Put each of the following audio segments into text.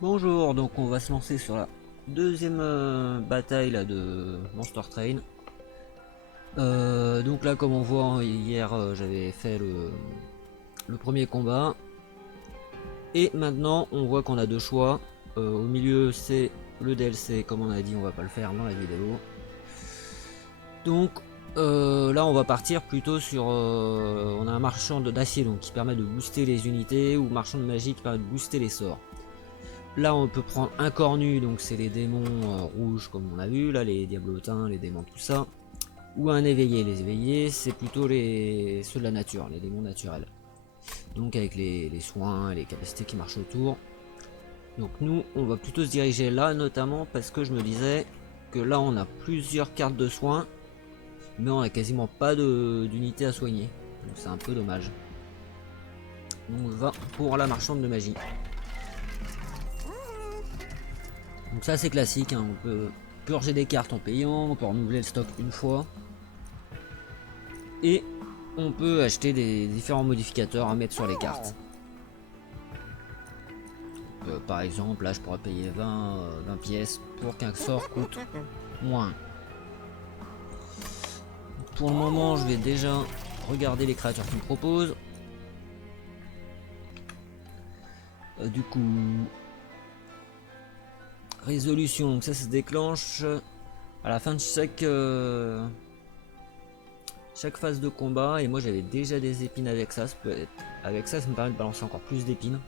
Bonjour, donc on va se lancer sur la deuxième bataille là, de Monster Train. Donc là comme on voit hier j'avais fait le premier combat. Et maintenant on voit qu'on a deux choix. Au milieu c'est le DLC, comme on a dit on va pas le faire dans la vidéo. Donc là on va partir plutôt sur... on a un marchand d'acier donc qui permet de booster les unités, ou marchand de magie qui permet de booster les sorts. Là on peut prendre un cornu, donc c'est les démons rouges comme on a vu, là les diablotins, les démons tout ça. Ou un éveillé, les éveillés c'est plutôt ceux de la nature, les démons naturels. Donc avec les soins et les capacités qui marchent autour. Donc nous on va plutôt se diriger là, notamment parce que je me disais que là on a plusieurs cartes de soins, mais on a quasiment pas d'unité à soigner. Donc c'est un peu dommage. Donc on va pour la marchande de magie. Donc ça c'est classique, hein. On peut purger des cartes en payant, on peut renouveler le stock une fois. Et on peut acheter des différents modificateurs à mettre sur les cartes. Par exemple, là je pourrais payer 20 pièces pour qu'un sort coûte moins. Pour le moment je vais déjà regarder les créatures qu'ils me proposent. Du coup... Résolution, donc ça se déclenche à la fin de chaque phase de combat. Et moi j'avais déjà des épines avec ça, avec ça me permet de balancer encore plus d'épines.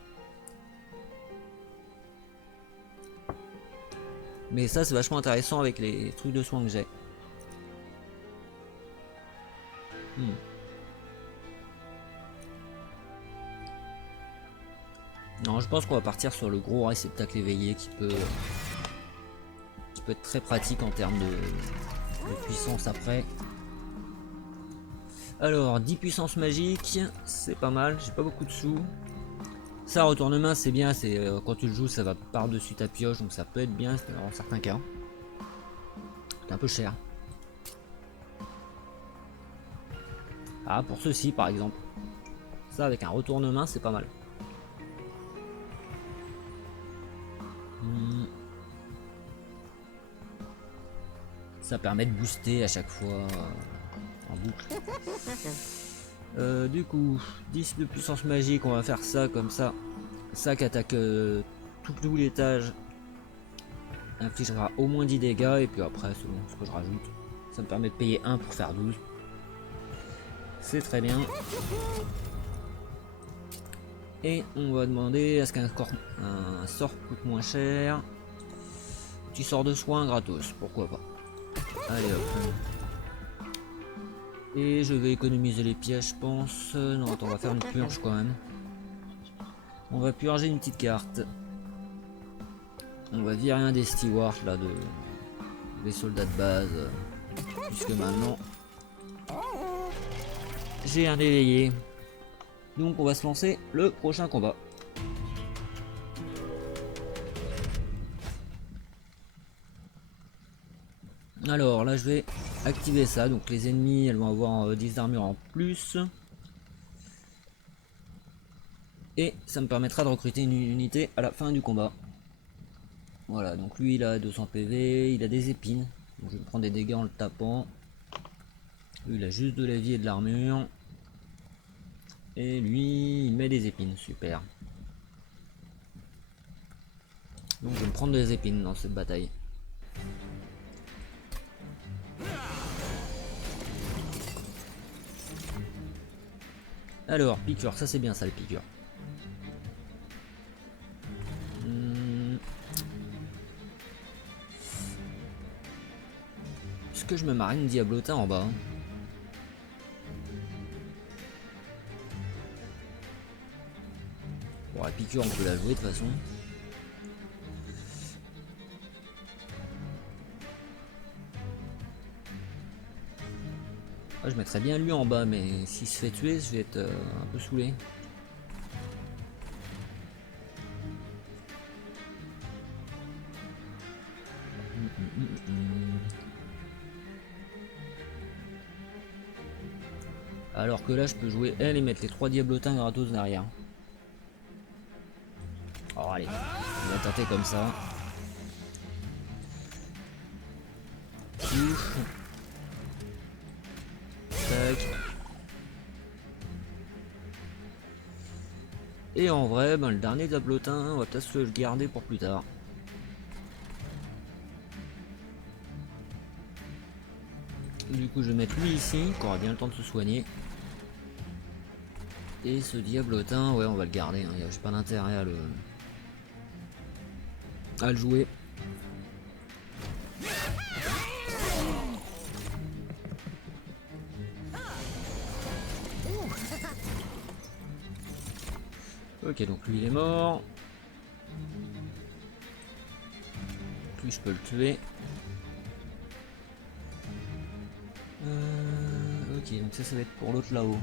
Mais ça c'est vachement intéressant avec les trucs de soins que j'ai. Non, je pense qu'on va partir sur le gros réceptacle éveillé qui peut être très pratique en termes de puissance après. Alors 10 puissances magiques, c'est pas mal, j'ai pas beaucoup de sous. Ça, retournement c'est bien, c'est quand tu le joues ça va par dessus ta pioche, donc ça peut être bien dans certains cas. C'est un peu cher. Ah, pour ceci par exemple, ça avec un retournement c'est pas mal. Ça permet de booster à chaque fois en boucle. Du coup 10 de puissance magique, on va faire ça comme ça. Ça qui attaque tout l'étage infligera au moins 10 dégâts, et puis après selon ce que je rajoute, ça me permet de payer 1 pour faire 12. C'est très bien. Et on va demander à ce qu'un sort coûte moins cher. Petit sort de soin gratos, pourquoi pas. Allez hop. Et je vais économiser les pièces je pense. Non attends, on va faire une purge quand même. On va purger une petite carte. On va virer un des stewards là des soldats de base. Puisque maintenant j'ai un éveillé. Donc on va se lancer le prochain combat. Alors là je vais activer ça. Donc les ennemis elles vont avoir 10 d'armure en plus. Et ça me permettra de recruter une unité à la fin du combat. Voilà, donc lui il a 200 PV, il a des épines. Donc je vais prendre des dégâts en le tapant. Lui il a juste de la vie et de l'armure. Et lui il met des épines, super. Donc je vais me prendre des épines dans cette bataille. Alors, piqûre, ça c'est bien ça le piqûre. Est-ce que je me marine diablotin en bas? Bon, la piqûre on peut la jouer de toute façon. Ah, je mettrais bien lui en bas, mais s'il se fait tuer, je vais être un peu saoulé. Alors que là, je peux jouer elle et mettre les 3 diablotins gratos derrière. Oh, allez, on va tenter comme ça. Ouf. Tac. Et en vrai, ben, le dernier diablotin, on va peut-être se le garder pour plus tard. Du coup, je vais mettre lui ici, qui aura bien le temps de se soigner. Et ce diablotin, ouais, on va le garder. Hein. J'ai pas d'intérêt à le jouer. Ok, donc lui il est mort. Lui je peux le tuer. Ok, donc ça va être pour l'autre là-haut.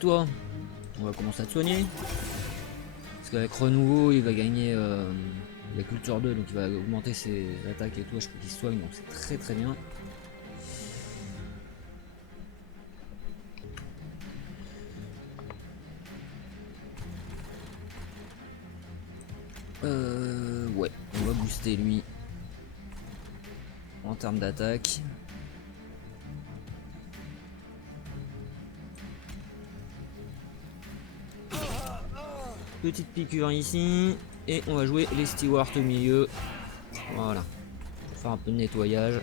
Toi, on va commencer à te soigner. Parce qu'avec renouveau, il va gagner la culture 2, donc il va augmenter ses attaques et tout. Je peux qu'il se soigne, donc c'est très très bien. Ouais, on va booster lui en termes d'attaque. Petite piqûre ici. Et on va jouer les stewards au milieu. Voilà. Pour faire un peu de nettoyage.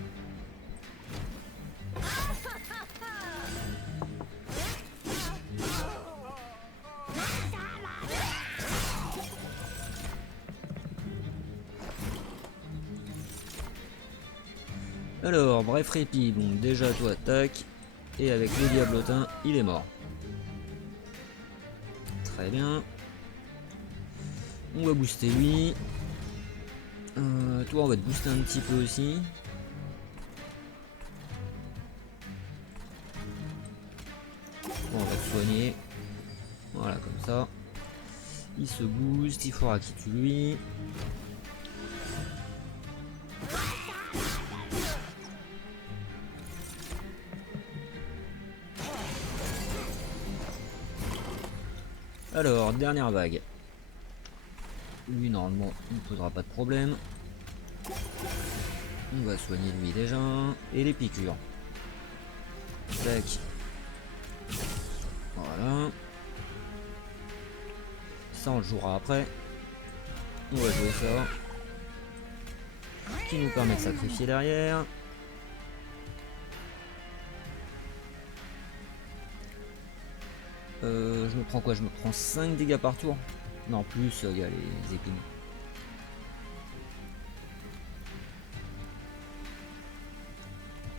Alors, bref répit, donc déjà toi attaque. Et avec le diablotin, il est mort. Très bien. On va booster lui. Toi on va te booster un petit peu aussi. On va te soigner. Voilà comme ça. Il se booste, il faudra qu'il tue lui. Alors, dernière vague. Lui normalement il ne posera pas de problème. On va soigner lui déjà. Et les piqûres. Tac. Voilà. Ça on le jouera après. On va jouer ça. Qui nous permet de sacrifier derrière. Je me prends quoi? Je me prends 5 dégâts par tour. Non, plus, il y a les épines.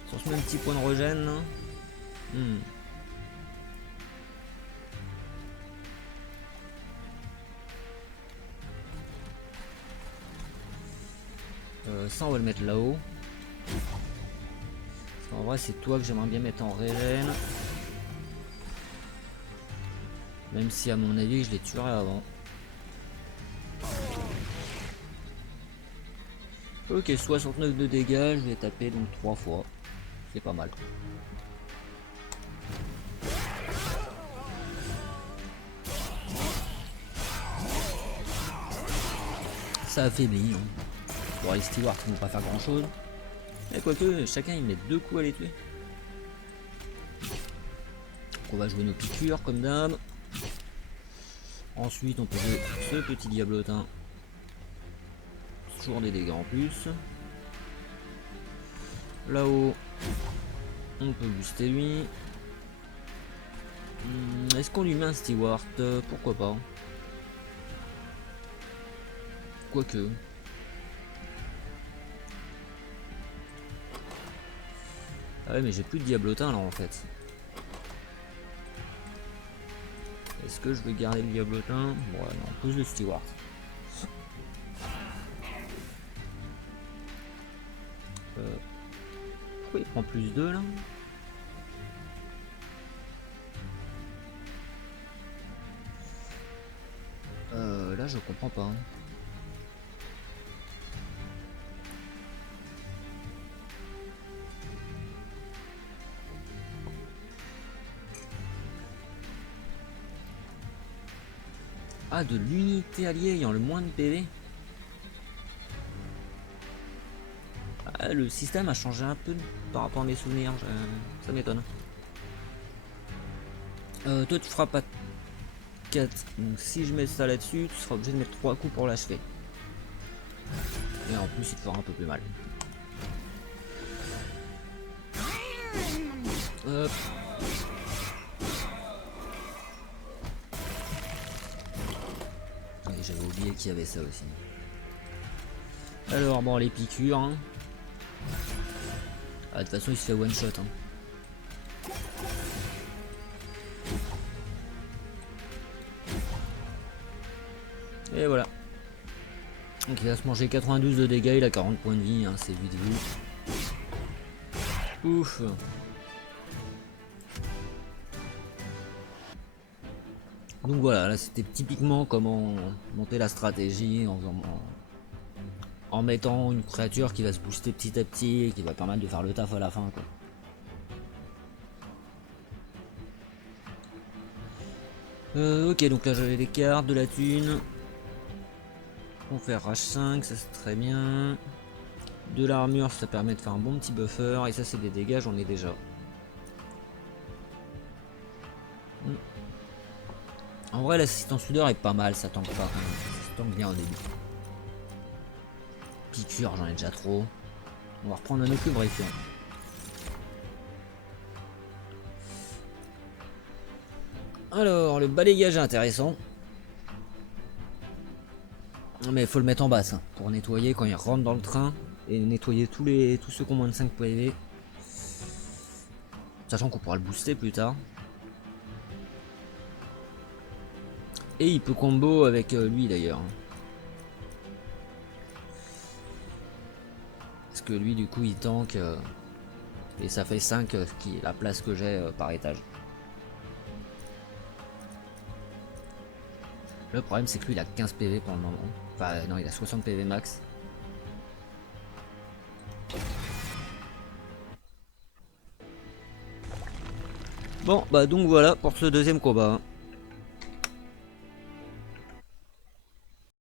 Sur ce même petit point de régène. Ça on va le mettre là-haut. Parce qu'en vrai c'est toi que j'aimerais bien mettre en régène. Même si à mon avis je les tuerai avant. Ok, 69 de dégâts, je vais taper donc 3 fois. C'est pas mal. Ça affaiblit. Hein. Pour les stewards qui vont pas faire grand chose. Mais quoique, chacun il met 2 coups à les tuer. Donc on va jouer nos piqûres comme d'hab. Ensuite on peut jouer ce petit diablotin. Toujours des dégâts en plus. Là-haut, on peut booster lui. Est-ce qu'on lui met un steward? Pourquoi pas. Quoique. Ah ouais mais j'ai plus de diablotin là en fait. Est-ce que je vais garder le diablotin? Bon ouais, non, plus le steward. Pourquoi il prend plus 2 là? Là je comprends pas. Ah, de l'unité alliée ayant le moins de PV. Ah, le système a changé un peu par rapport à mes souvenirs, ça m'étonne. Toi tu frappes à 4, donc si je mets ça là-dessus, tu seras obligé de mettre 3 coups pour l'achever. Et en plus il te fera un peu plus mal. Hop. Et j'avais oublié qu'il y avait ça aussi. Alors bon, les piqûres. Hein. Ah, de toute façon il se fait one shot. Hein. Et voilà. Donc il va se manger 92 de dégâts, il a 40 points de vie, hein, c'est vite vu. Ouf. Donc voilà, là c'était typiquement comment monter la stratégie en mettant une créature qui va se booster petit à petit et qui va permettre de faire le taf à la fin, quoi. Ok, donc là j'avais les cartes, de la thune. On fait H5, ça c'est très bien. De l'armure, ça permet de faire un bon petit buffer. Et ça c'est des dégâts, j'en ai déjà. En vrai l'assistant soudeur est pas mal, ça tank pas quand même. Ça tank bien au début. Piqûre, j'en ai déjà trop. On va reprendre un autre lubrifiant. Alors, le balayage est intéressant. Mais il faut le mettre en basse hein, pour nettoyer quand il rentre dans le train. Et nettoyer tous ceux qui ont moins de 5 PV. Sachant qu'on pourra le booster plus tard. Et il peut combo avec lui d'ailleurs. Parce que lui du coup il tank. Et ça fait 5 qui est la place que j'ai par étage. Le problème c'est que lui il a 15 PV pour le moment. Enfin non, il a 60 PV max. Bon bah donc voilà pour ce deuxième combat.